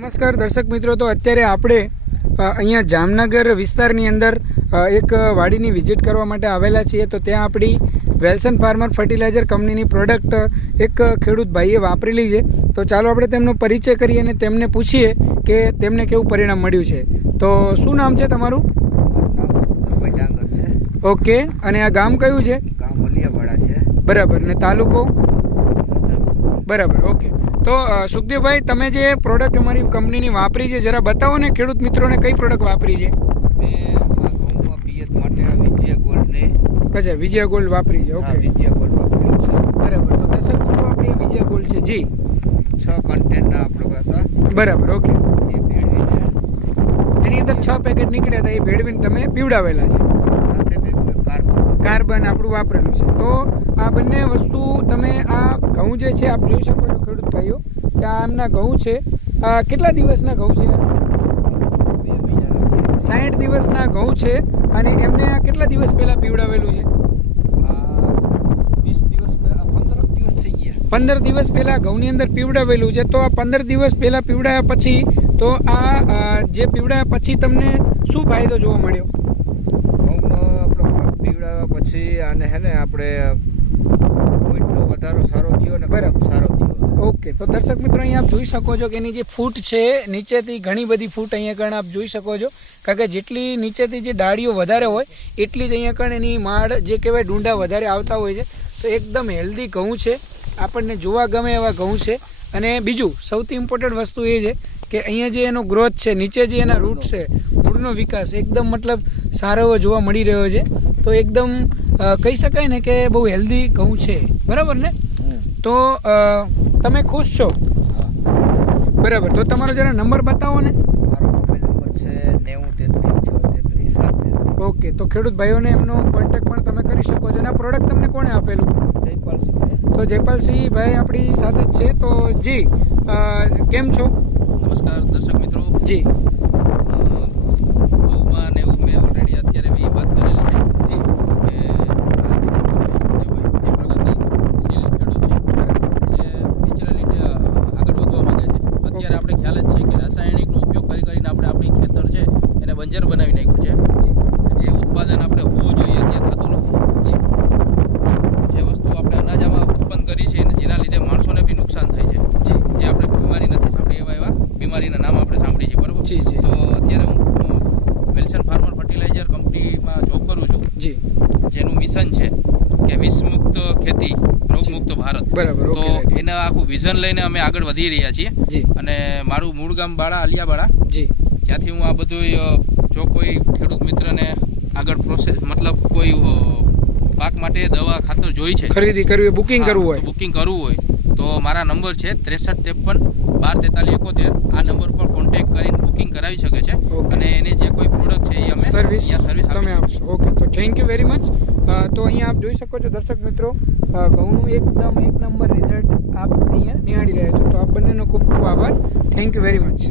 નમસ્કાર દર્શક મિત્રો, તો અત્યારે આપણે અહીંયા જામનગર વિસ્તારની અંદર એક વાડીની વિઝિટ કરવા માટે આવેલા છીએ. તો ત્યાં આપણી વેલ્સન ફાર્મર ફર્ટિલાઇઝર કંપનીની પ્રોડક્ટ એક ખેડૂત ભાઈએ વાપરેલી છે. તો ચાલો આપણે તેમનો પરિચય કરીએ અને તેમને પૂછીએ કે તેમને કેવું પરિણામ મળ્યું છે. તો શું નામ છે તમારું? ડાંગર છે. ઓકે, અને આ ગામ કયું છે? ગામ મલિયાવાડા છે. બરાબર, ને તાલુકો? બરાબર, ઓકે. તો સુખદેવભાઈ, તમે જે પ્રોડક્ટ અમારી કંપનીની વાપરી છે જરા બતાવો ને ખેડૂત મિત્રોને. કઈ પ્રોડક્ટ વાપરી છે? મેં ઘઉંમાં પિયત માટે વિજય ગોલ્ડ ને વિજય ગોલ્ડ વાપરી છે. ઓકે, વિજય ગોલ્ડ વાપર્યું છે. બરાબર. તો દર્શક મિત્રો, આપણે વિજય ગોલ્ડ છે જી 6 કન્ટેનરના આપણે હતા. બરાબર, ઓકે. એ ભેળવીને એની અંદર 6 પેકેટ નીકળ્યા હતા, એ ભેળવીને તમે પીવડાવેલા છે. સાથે કાર્બન આપણું વાપરેલું છે. તો આ બંને વસ્તુ તમે આ ઘઉં જે છે આપ જોઈ શકો છો ખેડૂત ભાઈઓ કે આ એમના ઘઉં છે. કેટલા દિવસના ઘઉં છે? 60 દિવસના ઘઉં છે. અને એમને આ કેટલા દિવસ પહેલા પીવડાવેલું છે? 20 દિવસ પહેલા 15 દિવસ થઈ ગયા. 15 દિવસ પહેલા ઘઉંની અંદર પીવડાવેલું છે. તો આ 15 દિવસ પહેલા પીવડાયા પછી તો આ જે પીવડાયા પછી તમને શું ફાયદો જોવા મળ્યો? પીવડાવ્યા પછી આને હે ને આપણે પોઈન્ટનો વધારો સારો થયો ને બરાબર સારો થયો. ઓકે, તો દર્શક મિત્રો, અહીંયા આપ જોઈ શકો છો કે એની જે ફૂટ છે નીચેથી ઘણી બધી ફૂટ અહીંયા કણ આપ જોઈ શકો છો. કારણ કે જેટલી નીચેથી જે ડાળીઓ વધારે હોય એટલી જ અહીંયા કણ એની માળ જે કહેવાય ડુંડા વધારે આવતા હોય છે. તો એકદમ હેલ્ધી ઘઉં છે, આપણને જોવા ગમે એવા ઘઉં છે. અને બીજું સૌથી ઇમ્પોર્ટન્ટ વસ્તુ એ છે કે અહીંયા જે એનો ગ્રોથ છે, નીચે જે એના રૂટ છે, મૂળનો વિકાસ એકદમ મતલબ સારો એવો જોવા મળી રહ્યો છે. તો એકદમ કહી શકાય ને કે બહુ હેલ્ધી ઘઉં છે. બરાબર ને? તો તમે ખુશ છો? બરાબર. તો તમારો જરા નંબર બતાવો ને. મારો મોબાઈલ નંબર છે 9033633733. ઓકે, તો ખેડૂત ભાઈઓને એમનો કોન્ટેક્ટ પણ તમે કરી શકો છો. અને આ પ્રોડક્ટ તમને કોણે આપેલું? જયપાલસિંહભાઈ. તો જયપાલસિંહ ભાઈ આપણી સાથે જ છે. તો જી કેમ છો? નમસ્કાર દર્શક મિત્રો. જી ઘઉંમાં ને એવું મેં ઓલરેડી અત્યારે બી વાત કરેલી છે જી કે એ પ્રગતિશીલ ખેડૂત છે જે નેચરલી આગળ વધવા માંગે છે. અત્યારે આપણે ખ્યાલ જ છે કે રાસાયણિકનો ઉપયોગ કરીને આપણે આપણી ખેતર છે એને બંજર બનાવી નાખ્યું છે. જે ઉત્પાદન આપણે હોવું જોઈએ તે થતું નથી. જે વસ્તુ આપણે અનાજામાં ઉત્પન્ન કરી છે અને જેના લીધે માણસોને બી નુકસાન થાય છે. જે આપણે બીમારી નથી સાંભળી એવા બીમારીના નામ આપણે સાંભળી છે. બરાબર. જી જી. તો અત્યારે હું વેલ્સન ફાર્મર ફર્ટિલાઇઝર કંપનીમાં જોબ કરું છું. જી. જેનું મિશન છે કે વિષમુક્ત ખેતી, રોગમુક્ત ભારત. બરાબર. તો એના આખું વિઝન લઈને અમે આગળ વધી રહ્યા છીએ. જી. અને મારું મૂળ ગામ બાળા અલિયાબાળા. જી. ત્યાંથી હું આ બધું જો કોઈ ખેડૂત મિત્રને આગળ પ્રોસેસ મતલબ કોઈ પાક માટે દવા ખાતર જોઈ છે, ખરીદી કરવી, બુકિંગ કરવું હોય, બુકિંગ કરવું હોય તો મારા નંબર છે 6353124371. આ નંબર પર કોન્ટેક્ટ કરીને બુકિંગ કરાવી શકે છે. અને એને જે કોઈ પ્રોડક્ટ છે એ અમે સર્વિસ સર્વિસ તમે આપશો. ઓકે, તો થેન્ક યુ વેરી મચ. તો અહીંયા આપ જોઈ શકો છો દર્શક મિત્રો, ઘઉંનું એકદમ એક નંબર રિઝલ્ટ આપ અહીંયા નિહાળી રહ્યા છો. તો આપ બંનેનો ખૂબ ખૂબ આભાર. Thank you very much.